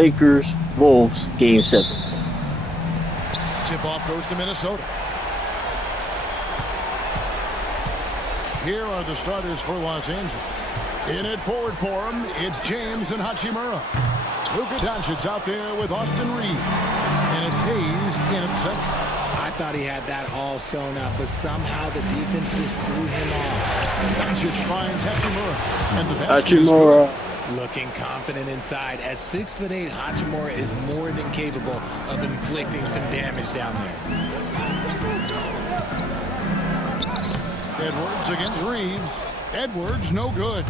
Lakers, Wolves, Game 7. Tip-off goes to Minnesota. Here are the starters for Los Angeles. In it forward for him, it's James and Hachimura. Luka Doncic out there with Austin Reeves. And it's Hayes in at center. I thought he had that all sewn up, but somehow the defense just threw him off. Doncic finds Hachimura. And the basket is Hachimura. good. Looking confident inside. At 6'8", Hachimura is more than capable of inflicting some damage down there. Edwards against Reeves. Edwards, no good.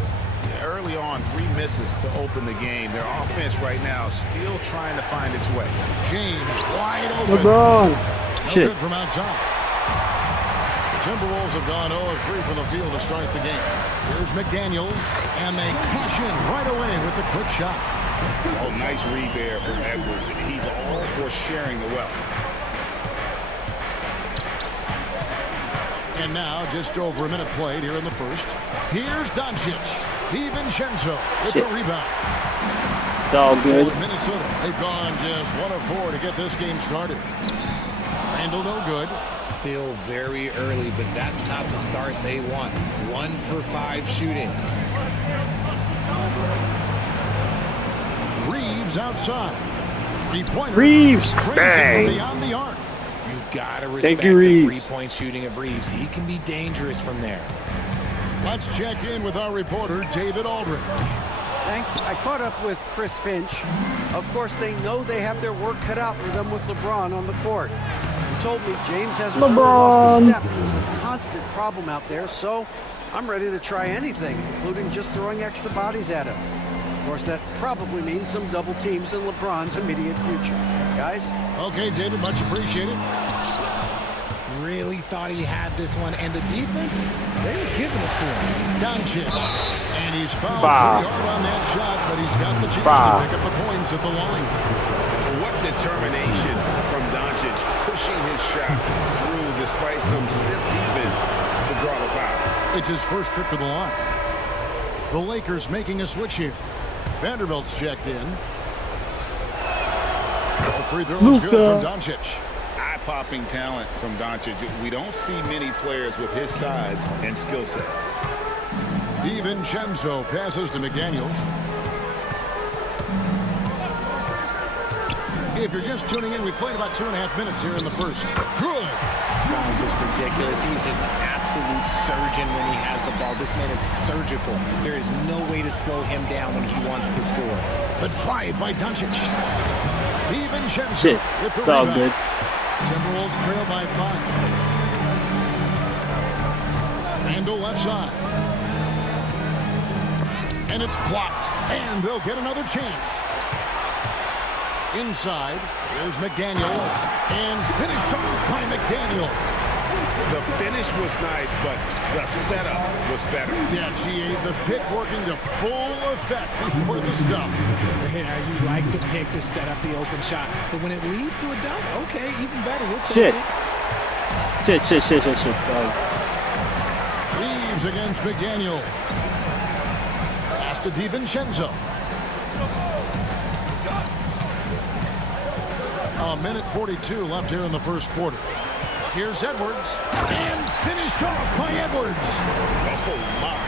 Early on, 3 misses to open the game. Their offense right now still trying to find its way. James wide open. LeBron. No Shit. good from outside. The Timberwolves have gone 0 of 3 from the field to start the game. Here's McDaniels, and they cash in right away with the quick shot. Oh, nice read there from Edwards. He's all for sharing the wealth. And now, just over a minute played here in the first. Here's Doncic. DiVincenzo with the rebound. It's all good. For Minnesota, they've gone just 1 of 4 to get this game started. Randall, no good. Still very early, but that's not the start they want. 1 for 5 shooting. Reeves outside. 3-pointer. Reeves. Crazy Bang. from beyond the arc. You gotta respect you, the Reeves. 3-point shooting of Reeves. He can be dangerous from there. Let's check in with our reporter, David Aldridge. Thanks. I caught up with Chris Finch. Of course, they know they have their work cut out for them with LeBron on the court. He told me James hasn't really lost a step. It's a constant problem out there, so I'm ready to try anything, including just throwing extra bodies at him. Of course, that probably means some double teams in LeBron's immediate future. Guys? Okay, David, much appreciated. Really thought he had this one, and the defense, they were giving it to him. Doncic. And he's fouled Foul. pretty hard on that shot, but he's got the chance Foul. to pick up the points at the line. What determination from Doncic, pushing his shot through despite some stiff defense to draw the foul. It's his first trip to the line. The Lakers making a switch here. Vanderbilt's checked in. The free throw is good from Doncic. Eye-popping talent from Doncic. We don't see many players with his size and skill set. DiVincenzo passes to McDaniels. If you're just tuning in, we played about 2.5 minutes here in the first. Good. He's just ridiculous. He's just an absolute surgeon when he has the ball. This man is surgical. There is no way to slow him down when he wants to score. The drive by Doncic. DiVincenzo. Shit. with the It's all rebound. good. Timberwolves trail by 5. Randall left side. And it's blocked. And they'll get another chance. Inside, here's McDaniels. And finished off by McDaniel. The finish was nice, but the setup was better. Yeah, GA, the pick working to full effect before the stuff. Yeah, you like the pick to set up the open shot. But when it leads to a dunk, okay, even better. We'll take Shit. it. Shit. Reeves against McDaniel. Pass to DiVincenzo. A minute 42 left here in the first quarter. Here's Edwards. And finished off by Edwards. Oh, my.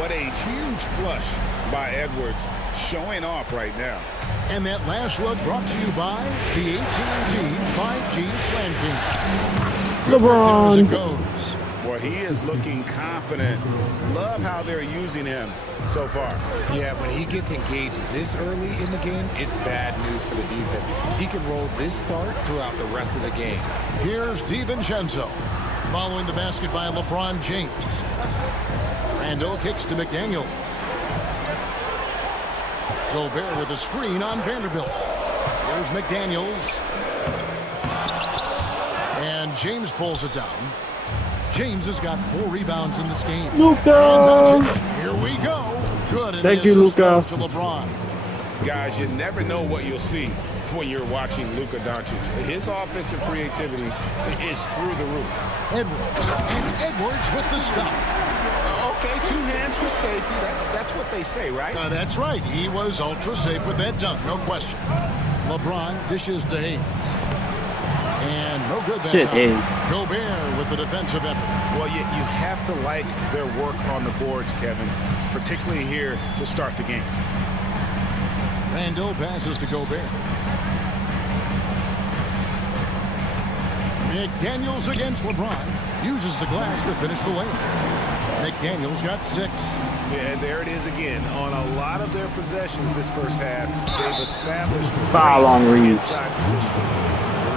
What a huge flush by Edwards, showing off right now. And that last look brought to you by the AT&T 5G Slam King. LeBron. As it goes. Well, he is looking confident. Love how they're using him so far. Yeah, when he gets engaged this early in the game, it's bad news for the defense. He can roll this start throughout the rest of the game. Here's DiVincenzo. Following the basket by LeBron James. Randall kicks to McDaniels. Gobert with a screen on Vanderbilt. Here's McDaniels. And James pulls it down. James has got 4 rebounds in this game. Luka. Here we go. Good. And Thank the you, assist Luka. goes to LeBron. Guys, you never know what you'll see when you're watching Luka Doncic. His offensive creativity is through the roof. Edwards. And Edwards with the stuff. Okay, 2 hands for safety. That's what they say, right? That's right. He was ultra safe with that dunk, no question. LeBron dishes to Hayes. And no good that Shit, time. Hayes. Gobert with the defensive effort. Well, you have to like their work on the boards, Kevin, particularly here to start the game. Randall passes to Gobert. McDaniels against LeBron. Uses the glass to finish the layup. McDaniels got 6. Yeah, there it is again. On a lot of their possessions this first half, they've established Foul on Reeves. inside position.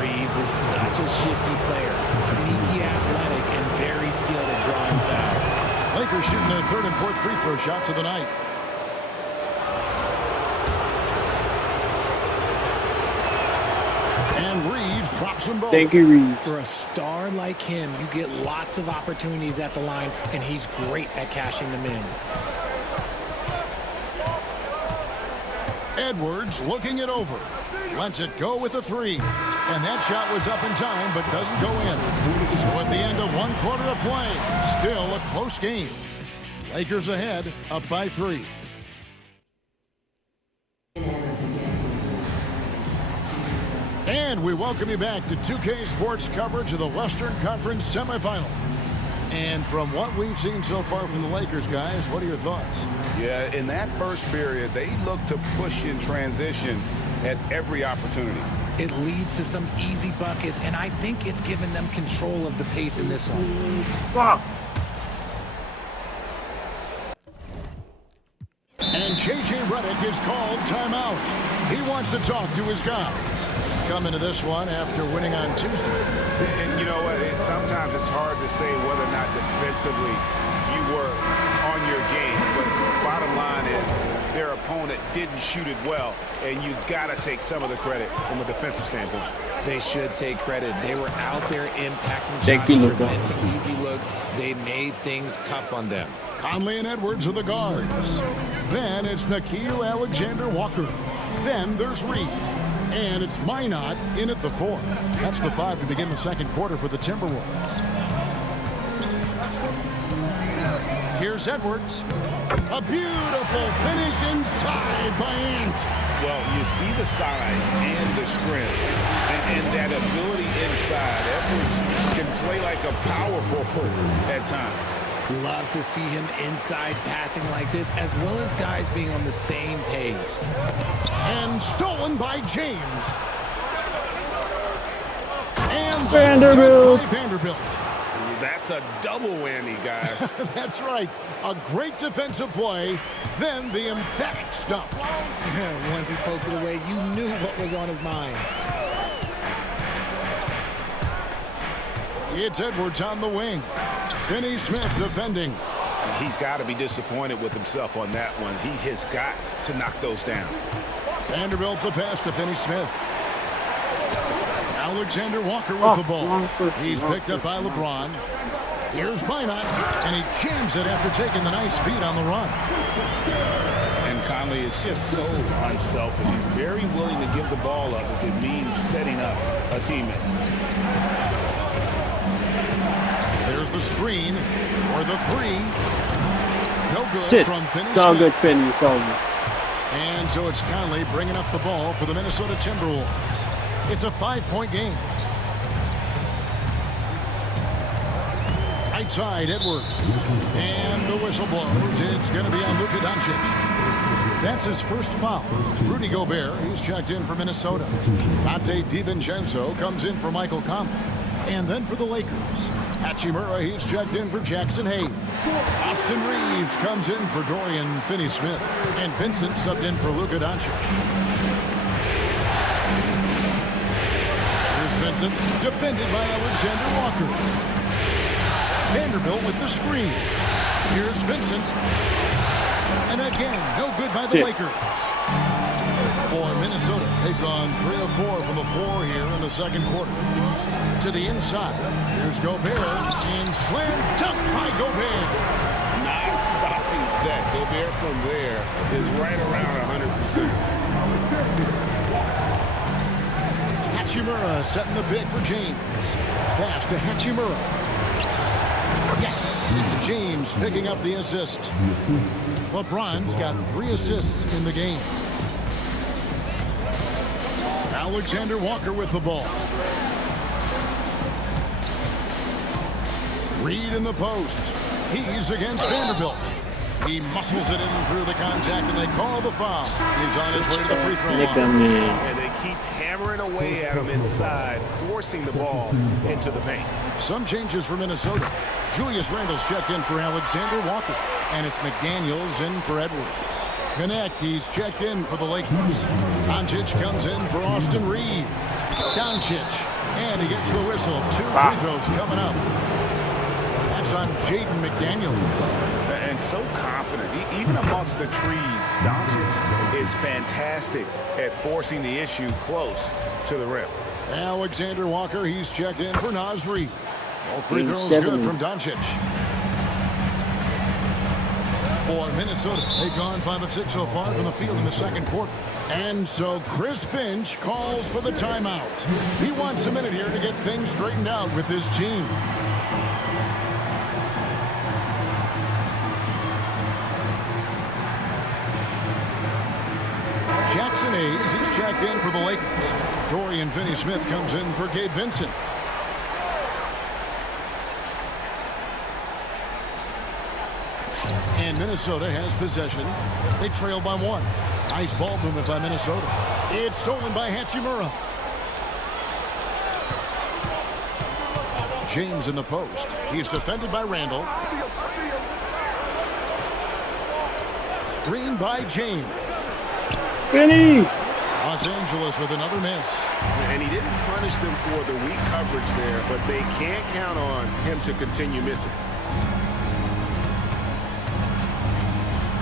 Reeves is such a shifty player. Sneaky, athletic, and very skilled at drawing fouls. Lakers shooting their 3rd and 4th free throw shots of the night. And Reeves drops them both. Thank you, Reeves. For a star like him, you get lots of opportunities at the line, and he's great at cashing them in. Edwards looking it over. Lets it go with a 3. And that shot was up in time, but doesn't go in. So at the end of 1 quarter of play, still a close game. Lakers ahead, up by 3. And we welcome you back to 2K Sports coverage of the Western Conference semifinals. And from what we've seen so far from the Lakers, guys, what are your thoughts? Yeah, in that first period, they looked to push in transition at every opportunity. It leads to some easy buckets, and I think it's given them control of the pace in this one. Fuck. And J.J. Redick is called timeout. He wants to talk to his guys. Coming to this one after winning on Tuesday. And you know what? Sometimes it's hard to say whether or not defensively you were on your game. But bottom line is their opponent didn't shoot it well, and you got to take some of the credit from a defensive standpoint. They should take credit. They were out there impacting Thank shots, you, Luka. preventing easy looks. They made things tough on them. Conley and Edwards are the guards. Then it's Nickeil Alexander-Walker. Then there's Reed. And it's Minot in at the 4. That's the 5 to begin the second quarter for the Timberwolves. Here's Edwards. A beautiful finish inside by Ant. Well, you see the size and the strength and that ability inside. Edwards can play like a power forward at times. Love to see him inside passing like this, as well as guys being on the same page. And stolen by James. And Vanderbilt. by Vanderbilt. That's a double whammy, guys. That's right. A great defensive play, then the emphatic stuff. Once he poked it away, you knew what was on his mind. It's Edwards on the wing. Finney Smith defending. He's got to be disappointed with himself on that one. He has got to knock those down. Vanderbilt the pass to Finney Smith. Alexander Walker with the ball. He's picked up by LeBron. Here's Minot, and he jams it after taking the nice feed on the run. And Conley is just so unselfish. He's very willing to give the ball up if it means setting up a teammate. There's the screen or the 3. No good Shit. from Finney It's all Smith. good, Finney. It's all good. And so it's Conley bringing up the ball for the Minnesota Timberwolves. It's a 5-point game. Right side, Edwards. And the whistle blows. It's going to be on Luka Doncic. That's his first foul. Rudy Gobert, he's checked in for Minnesota. Dante DiVincenzo comes in for Michael Conley. And then for the Lakers, Hachimura, he's checked in for Jackson Hayes. Austin Reeves comes in for Dorian Finney-Smith. And Vincent subbed in for Luka Doncic. Here's Vincent, defended by Alexander Walker. Vanderbilt with the screen. Here's Vincent. And again, no good by the Lakers. For Minnesota, they've gone 3 of 4 from the floor here in the second quarter. To the inside, here's Gobert, and slam dunk by Gobert. Not stopping that. Gobert from there is right around 100%. Hachimura setting the bid for James. Pass to Hachimura. Yes, It's James picking up the assist. LeBron's got 3 assists in the game. Alexander Walker with the ball. Reed in the post. He's against Vanderbilt. He muscles it in through the contact, and they call the foul. He's on his way to the free throw line. And they keep hammering away at him inside, forcing the ball into the paint. Some changes for Minnesota. Julius Randle's checked in for Alexander Walker, and it's McDaniels in for Edwards. Connect, he's checked in for the Lakers. Doncic comes in for Austin Reed. Doncic, and he gets the whistle. 2 free throws coming up. That's on Jaden McDaniels. And so confident, even amongst the trees. Doncic is fantastic at forcing the issue close to the rim. Alexander Walker, he's checked in for Naz Reid. All free throws 7. good from Doncic. For Minnesota, they've gone 5 of 6 so far from the field in the second quarter. And so Chris Finch calls for the timeout. He wants a minute here to get things straightened out with this team. Jackson Hayes, he's checked in for the Lakers. Dorian Finney-Smith comes in for Gabe Vincent. And Minnesota has possession. They trail by 1. Nice ball movement by Minnesota. It's stolen by Hachimura. James in the post. He's defended by Randle. Screen by James. Vinny! Los Angeles with another miss. And he didn't punish them for the weak coverage there, but they can't count on him to continue missing.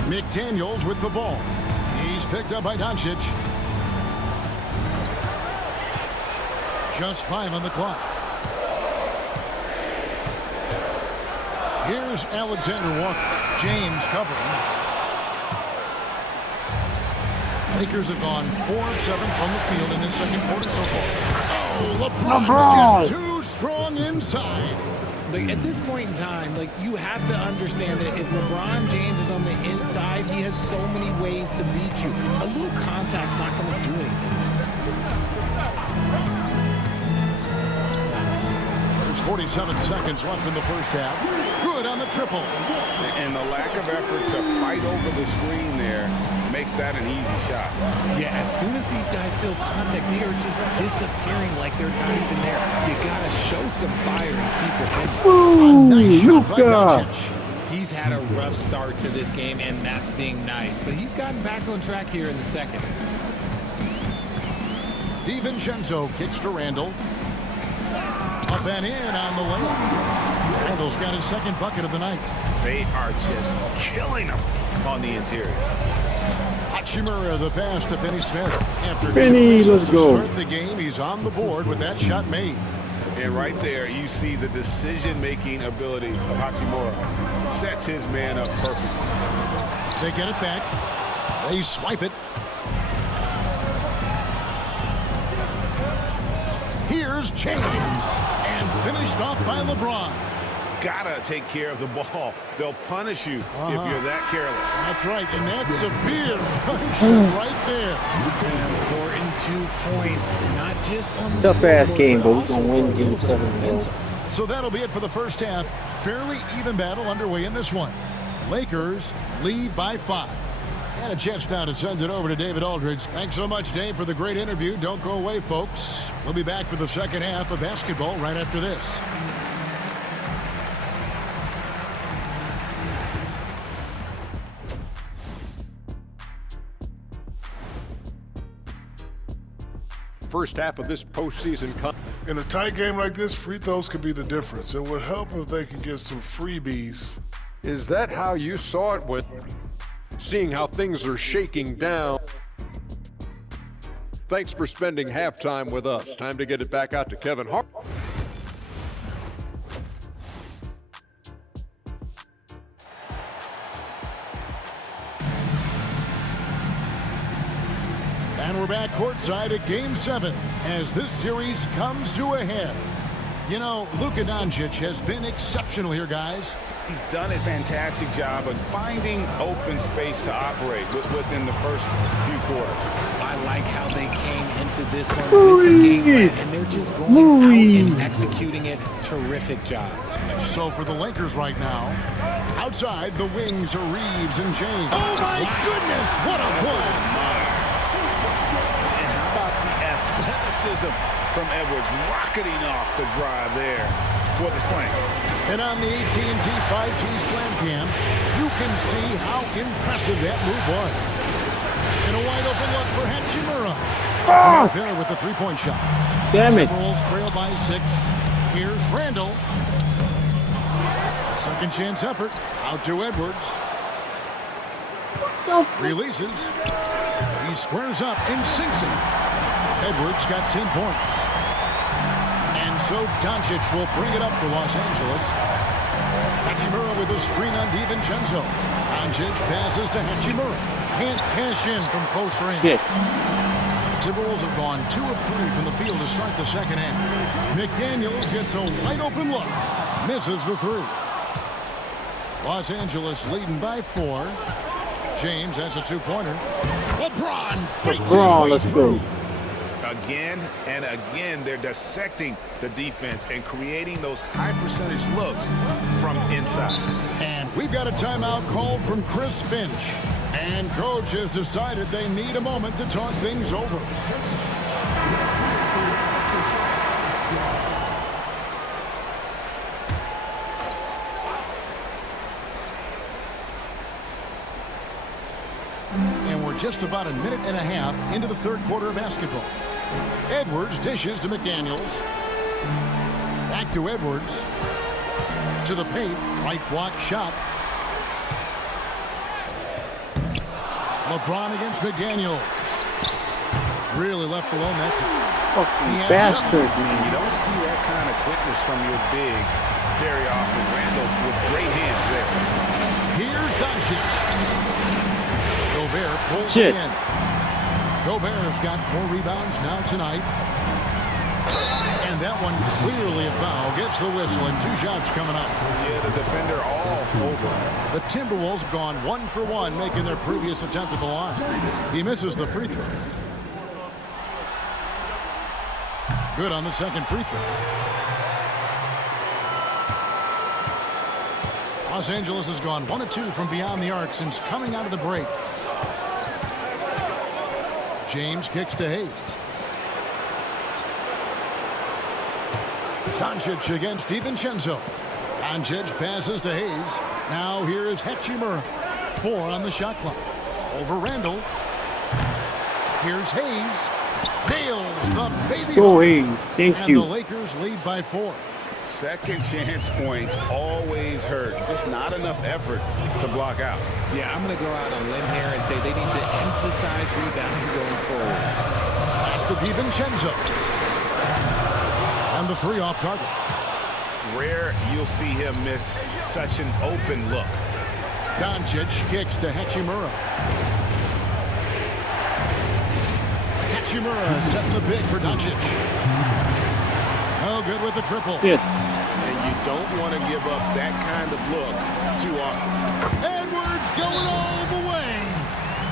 McDaniels with the ball. He's picked up by Doncic. Just 5 on the clock. Here's Alexander Walker. James covering. Lakers have gone 4 of 7 from the field in this second quarter so far. Oh, LeBron's just too strong inside. Like, at this point in time, like, you have to understand that if LeBron James is on the inside, he has so many ways to beat you. A little contact's not going to do anything. There's 47 seconds left in the first half. Good on the triple. And the lack of effort to fight over the screen there makes that an easy shot. Yeah, as soon as these guys feel contact, they are just disappearing like they're not even there. You got to show some fire and keep defending. Ooh, Nice shot by Luka! Doncic. He's had a rough start to this game, and that's being nice. But he's gotten back on track here in the second. DiVincenzo kicks to Randle. Up and in on the layup. Randle's got his second bucket of the night. They are just killing them on the interior. Hachimura the pass to Finney-Smith. After Finney, 2 let's misses to go. start the game, he's on the board with that shot made. And right there, you see the decision-making ability of Hachimura. Sets his man up perfectly. They get it back. They swipe it. Here's James. And finished off by LeBron. Gotta take care of the ball. They'll punish you if you're that careless. That's right, and that's severe punishment right there. An important 2 points, not just on the Tough ass scoreboard, game, but we're also gonna win for game your 7. momentum. So that'll be it for the first half. Fairly even battle underway in this one. Lakers lead by 5. And a chance now to send it over to David Aldridge. Thanks so much, Dave, for the great interview. Don't go away, folks. We'll be back for the second half of basketball right after this. First half of this postseason. In a tight game like this, free throws could be the difference. It would help if they can get some freebies. Is that how you saw it with seeing how things are shaking down? Thanks for spending halftime with us. Time to get it back out to Kevin Hart. And we're back courtside at Game 7 as this series comes to a head. You know, Luka Doncic has been exceptional here, guys. He's done a fantastic job of finding open space to operate within the first few quarters. I like how they came into this one with the game plan, and they're just going out and executing it. Terrific job. So for the Lakers right now, outside the wings are Reeves and James. Oh my goodness, what a play! And how about the athleticism from Edwards rocketing off the drive there for the slam. And on the AT&T 5G Slam Cam, you can see how impressive that move was. And a wide open look for Hachimura. Right there with the three-point shot. Damn it. Timberwolves trail by 6. Here's Randall. Second chance effort. Out to Edwards. Releases. He squares up and sinks it. Edwards got 10 points. And so Doncic will bring it up for Los Angeles. Hachimura with a screen on DiVincenzo. Doncic passes to Hachimura. Can't cash in from close range. Shit. The Timberwolves have gone 2 of 3 from the field to start the second half. McDaniels gets a wide open look. Misses the 3. Los Angeles leading by 4. James has a 2-pointer. LeBron fights his way Let's through. go. Again and again, they're dissecting the defense and creating those high percentage looks from inside. And we've got a timeout called from Chris Finch. And coach has decided they need a moment to talk things over. And we're just about a minute and a half into the third quarter of basketball. Edwards dishes to McDaniels. Back to Edwards. To the paint. Right block shot. LeBron against McDaniels. Really left alone that time. Fucking bastard, man. You don't see that kind of quickness from your bigs very often. Randall with great hands there. Here's Doncic. Gobert pulls Shit. it in. Gobert's got 4 rebounds now tonight. And that one clearly a foul. Gets the whistle and 2 shots coming up. Yeah, the defender all over. The Timberwolves have gone 1 for 1, making their previous attempt at the line. He misses the free throw. Good on the second free throw. Los Angeles has gone 1 of 2 from beyond the arc since coming out of the break. James kicks to Hayes. Doncic against DiVincenzo. Doncic passes to Hayes. Now here is Hachimura. 4 on the shot clock. Over Randall. Here's Hayes. Nails the baby. Go Hayes. Thank And you. the Lakers lead by 4. Second chance points always hurt. Just not enough effort to block out. Yeah, I'm going to go out on a limb here and say they need to emphasize rebounding going forward. Pass to DiVincenzo. And the 3 off target. Rare you'll see him miss such an open look. Doncic kicks to Hachimura. Hachimura setting the pick for Doncic. Oh, good with the triple. Shit. And you don't want to give up that kind of look too often. Edwards going all the way.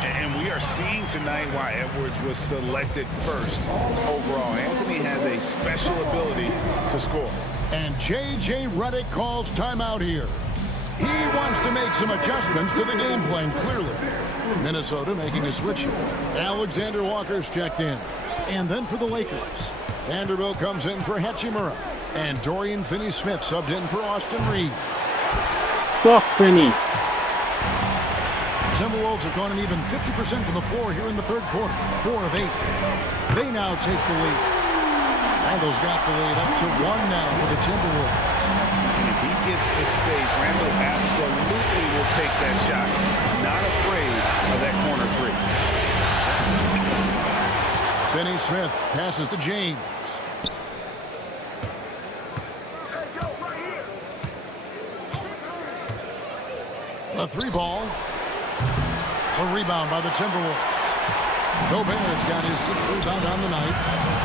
And we are seeing tonight why Edwards was selected first overall. Anthony has a special ability to score. And J.J. Redick calls timeout here. He wants to make some adjustments to the game plan, clearly. Minnesota making a switch here. Alexander Walker's checked in. And then for the Lakers, Vanderbilt comes in for Hachimura. And Dorian Finney-Smith subbed in for Austin Reeves. Fuck Finney. Timberwolves have gone an even 50% from the floor here in the third quarter. 4 of 8. They now take the lead. Randall's got the lead up to 1 now for the Timberwolves. And if he gets the space, Randall absolutely will take that shot. Not afraid of that corner 3. Finney-Smith passes to James. A 3 ball. A rebound by the Timberwolves. Gobert's got his 6th rebound on the night.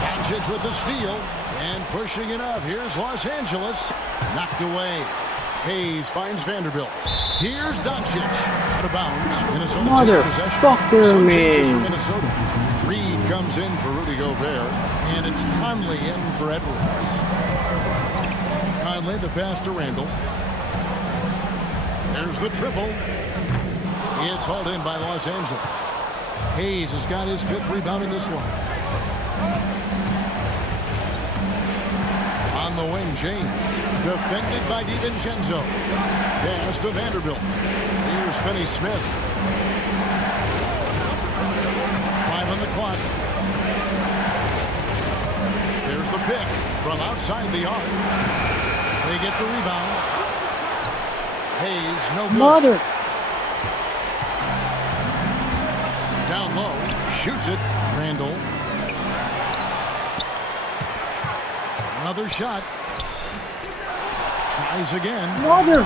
Doncic with the steal and pushing it up. Here's Los Angeles. Knocked away. Hayes finds Vanderbilt. Here's Doncic. Out of bounds. Minnesota takes possession. Motherfucker, Some changes for man. Minnesota. Reed comes in for Rudy Gobert. And it's Conley in for Edwards. Conley, the pass to Randall. There's the triple. It's hauled in by Los Angeles. Hayes has got his 5th rebound in this one. On the wing, James. Defended by DiVincenzo. Pass to Vanderbilt. Here's Finney-Smith. 5 on the clock. There's the pick from outside the arc. They get the rebound. Hayes, no good. Mother. Down low, shoots it. Randall. Another shot. Tries again. Mother.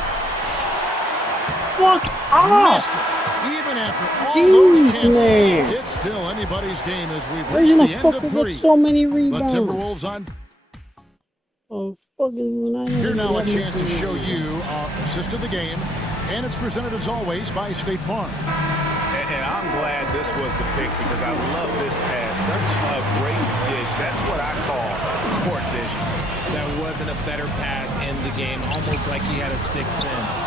Fuck Missed off. it. Even after all Jeez, those chances, man. it's still anybody's game as we've Why reached you the the end fuck of get 3. so many But rebounds? Timberwolves on. Oh, fucking when I Here now a never chance to did show it. you our assist of the game. And it's presented as always by State Farm. And I'm glad this was the pick because I love this pass. Such a great dish. That's what I call court vision. That wasn't a better pass in the game. Almost like he had a 6th sense.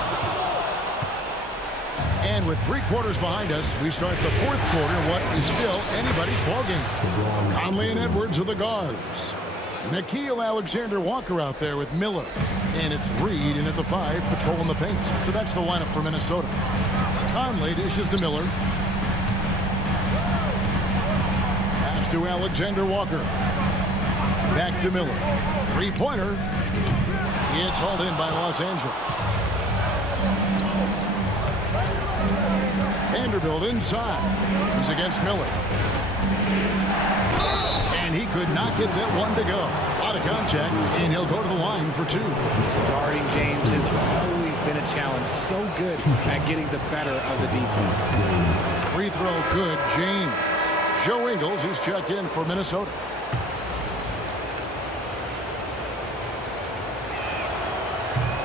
And with 3 quarters behind us, we start the 4th quarter, what is still anybody's ballgame. Conley and Edwards are the guards. Nickeil Alexander-Walker out there with Miller. And it's Reed in at the 5, patrolling the paint. So that's the lineup for Minnesota. Conley dishes to Miller. Pass to Alexander-Walker. Back to Miller. 3-pointer. It's hauled in by Los Angeles. Vanderbilt inside. He's against Miller. And he could not get that one to go. Out of contact, and he'll go to the line for 2. Guarding James has always been a challenge. So good at getting the better of the defense. Free throw good, James. Joe Ingles is checked in for Minnesota.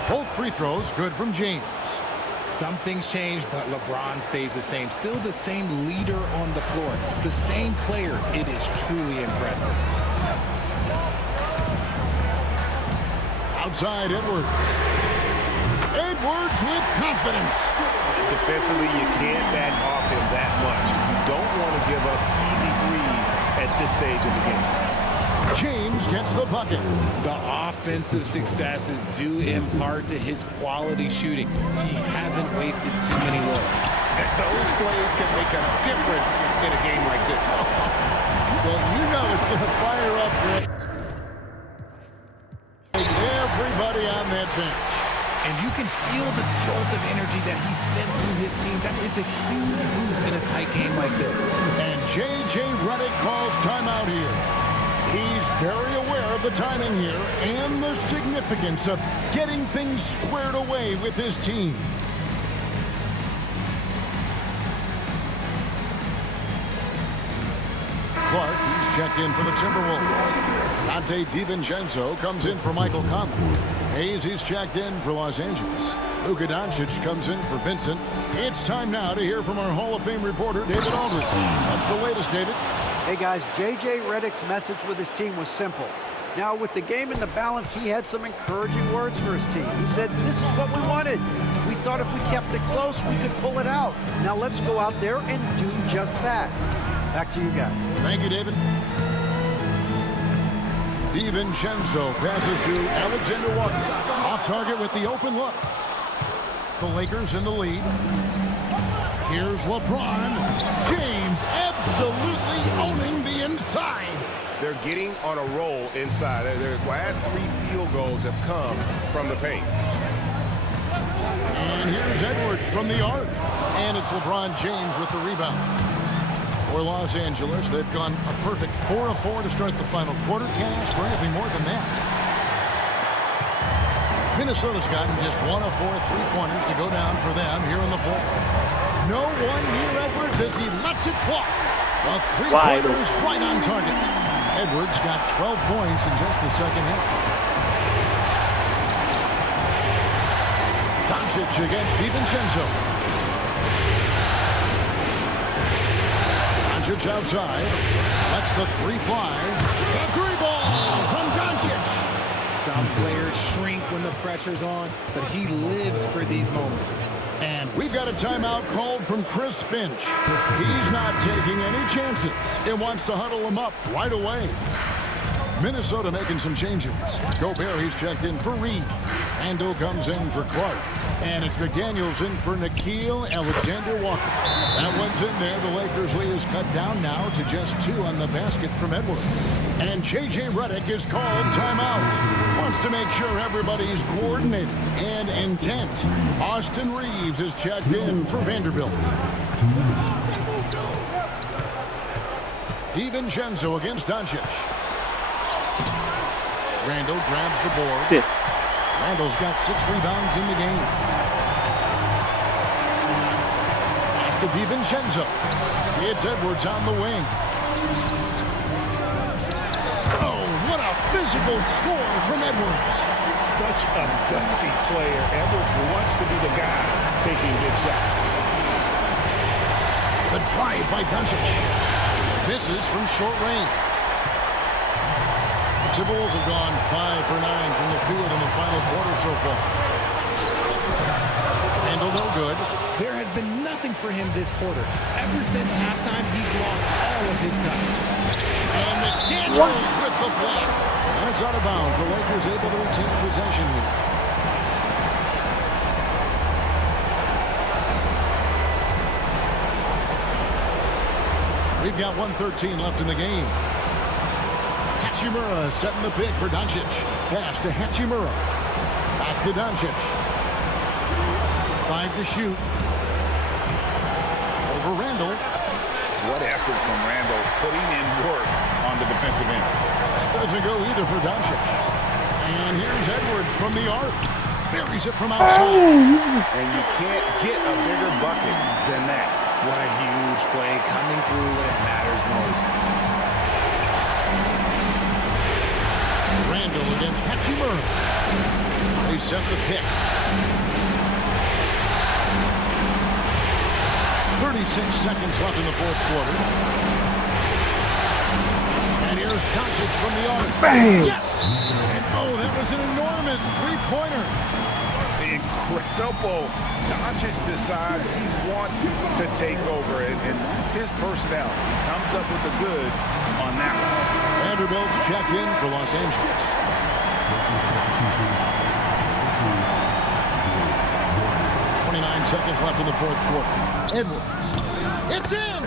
Both free throws good from James. Some things change, but LeBron stays the same. Still the same leader on the floor. The same player. It is truly impressive. Outside Edwards. Edwards with confidence. Defensively, you can't back off him that much. You don't want to give up easy threes at this stage of the game. James gets the bucket. The offensive success is due in part to his quality shooting. He hasn't wasted too many looks. And those plays can make a difference in a game like this. Well, you know it's going to fire up everybody on that bench. And you can feel the jolt of energy that he sent through his team. That is a huge boost in a tight game like this. And J.J. Redick calls timeout here. He's very aware of the timing here and the significance of getting things squared away with his team. Clark, he's checked in for the Timberwolves. Dante DiVincenzo comes in for Michael Conley. Hayes, he's checked in for Los Angeles. Luka Doncic comes in for Vincent. It's time now to hear from our Hall of Fame reporter, David Aldridge. What's the latest, David? Hey guys, J.J. Redick's message with his team was simple. Now with the game in the balance, he had some encouraging words for his team. He said, this is what we wanted. We thought if we kept it close, we could pull it out. Now let's go out there and do just that. Back to you guys. Thank you, David. DiVincenzo passes to Alexander Walker. Off target with the open look. The Lakers in the lead. Here's LeBron James absolutely owning the inside. They're getting on a roll inside. Their last 3 field goals have come from the paint. And here's Edwards from the arc. And it's LeBron James with the rebound. For Los Angeles, they've gone a perfect 4 of 4 to start the final quarter. Can't ask for anything more than that. Minnesota's gotten just 1 of 4 3-pointers to go down for them here in the fourth. No one near Edwards as he lets it fly. The 3-pointer is right on target. Edwards got 12 points in just the second half. Doncic against DiVincenzo. Doncic outside. Lets the three fly. The three ball from Doncic. Some players shrink when the pressure's on, but he lives for these moments. And we've got a timeout called from Chris Finch. He's not taking any chances. It wants to huddle him up right away. Minnesota making some changes. Gobert, he's checked in for Reed. Randall comes in for Clark. And it's McDaniels in for Nickeil Alexander-Walker. That one's in there. The Lakers lead is cut down now to just 2 on the basket from Edwards. And J.J. Redick is called timeout. Wants to make sure everybody's coordinated and intent. Austin Reeves is checked in for Vanderbilt. DiVincenzo against Doncic. Randall grabs the board. Shit. Randall's got 6 rebounds in the game. Pass to DiVincenzo. It's Edwards on the wing. Oh, what a physical score from Edwards. Such a gutsy player. Edwards wants to be the guy taking big shots. The drive by Doncic. Misses from short range. The Timberwolves have gone 5 for 9 from the field in the final quarter so far. Randall no good. There has been nothing for him this quarter. Ever since halftime, he's lost all of his touch. And McDaniels with the block. And it's out of bounds. The Lakers able to retain possession here. We've got 1:13 left in the game. Hachimura setting the pick for Doncic. Pass to Hachimura. Back to Doncic. 5 to shoot. Over Randall. What effort from Randall putting in work on the defensive end. That doesn't go either for Doncic. And here's Edwards from the arc. Buries it from outside. And you can't get a bigger bucket than that. What a huge play coming through when it matters most. Randall against Hachimura. They set the pick. 36 seconds left in the fourth quarter. And here's Doncic from the arc. Bang! Yes! And oh, that was an enormous three-pointer. Incredible. Doncic decides he wants to take over, and that's his personnel. He comes up with the goods on that one. Vanderbilt's checked in for Los Angeles. Seconds left in the fourth quarter. Edwards. It's in!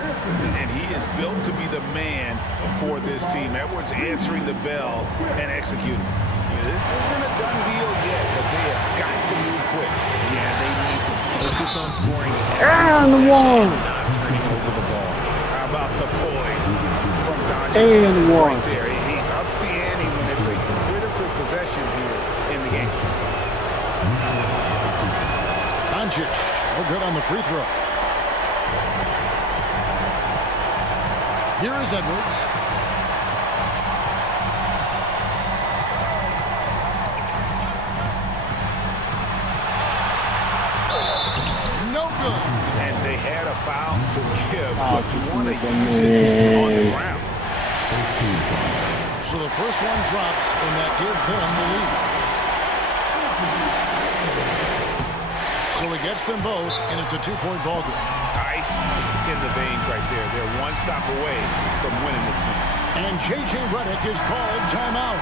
And he is built to be the man for this team. Edwards answering the bell and executing. This isn't a done deal yet, but they have got to move quick. Yeah, they need to focus on scoring And one. not turning over the ball. How about the poise from Doncic And one. right there? He ups the ante when it's a critical possession here in the game. Doncic, no good on the free throw. Here is Edwards. No good. And they had a foul to give, but you want to use it on the ground. So the first one drops, and that gives them the lead. So he gets them both, and it's a 2-point ball game. Ice in the veins right there. They're one stop away from winning this thing. And J.J. Redick is called timeout.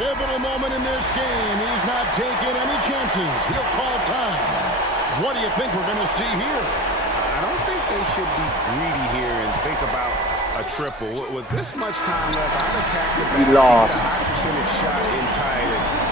Pivotal moment in this game. He's not taking any chances. He'll call time. What do you think we're going to see here? I don't think they should be greedy here and think about a triple. With this much time left, I'd attack the basket. Lost. A high percentage shot in tight